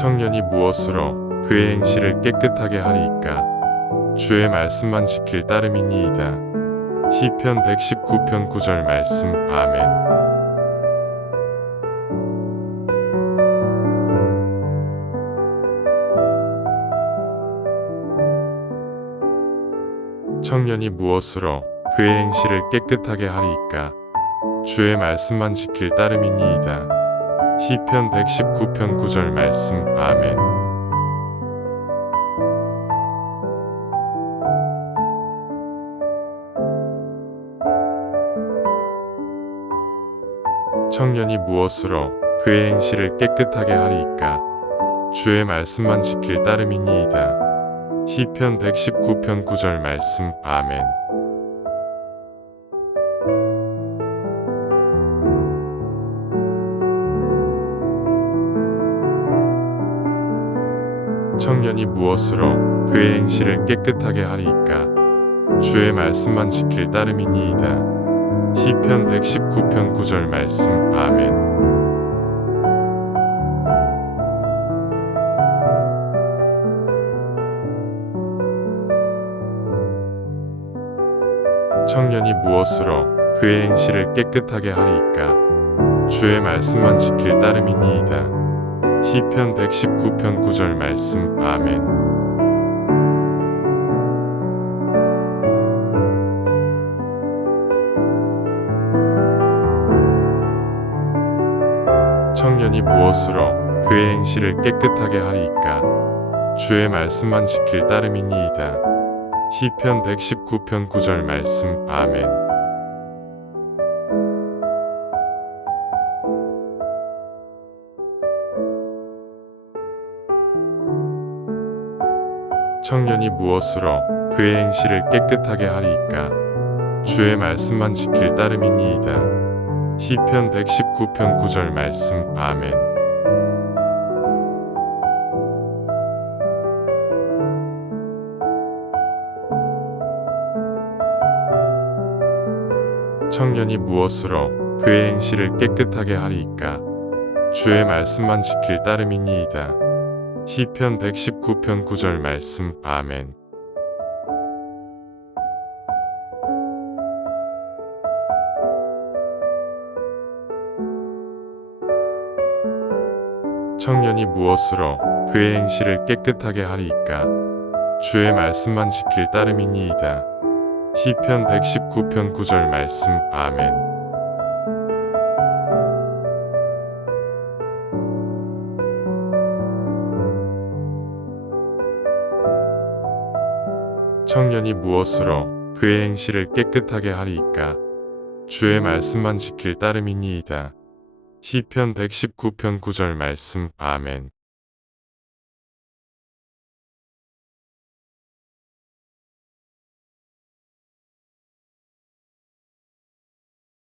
청년이 무엇으로 그의 행실을 깨끗하게 하리이까 주의 말씀만 지킬 따름이니이다. 시편 119편 9절 말씀 아멘. 청년이 무엇으로 그의 행실을 깨끗하게 하리이까 주의 말씀만 지킬 따름이니이다. 시편 119편 9절 말씀 아멘. 청년이 무엇으로 그의 행실을 깨끗하게 하리이까 주의 말씀만 지킬 따름이니이다. 시편 119편 9절 말씀 아멘. 청년이 무엇으로 그의 행실을 깨끗하게 하리이까 주의 말씀만 지킬 따름이니이다. 시편 119편 9절 말씀 아멘. 청년이 무엇으로 그의 행실을 깨끗하게 하리이까 주의 말씀만 지킬 따름이니이다. 시편 119편 9절 말씀 아멘. 청년이 무엇으로 그의 행실을 깨끗하게 하리이까 주의 말씀만 지킬 따름이니이다. 시편 119편 9절 말씀 아멘. 청년이 무엇으로 그의 행실을 깨끗하게 하리이까 주의 말씀만 지킬 따름이니이다. 시편 119편 9절 말씀 아멘. 청년이 무엇으로 그의 행실을 깨끗하게 하리이까 주의 말씀만 지킬 따름이니이다. 시편 119편 9절 말씀 아멘. 청년이 무엇으로 그의 행실을 깨끗하게 하리이까 주의 말씀만 지킬 따름이니이다. 시편 119편 9절 말씀 아멘. 청년이 무엇으로 그의 행실을 깨끗하게 하리이까 주의 말씀만 지킬 따름이니이다. 시편 119편 9절 말씀 아멘.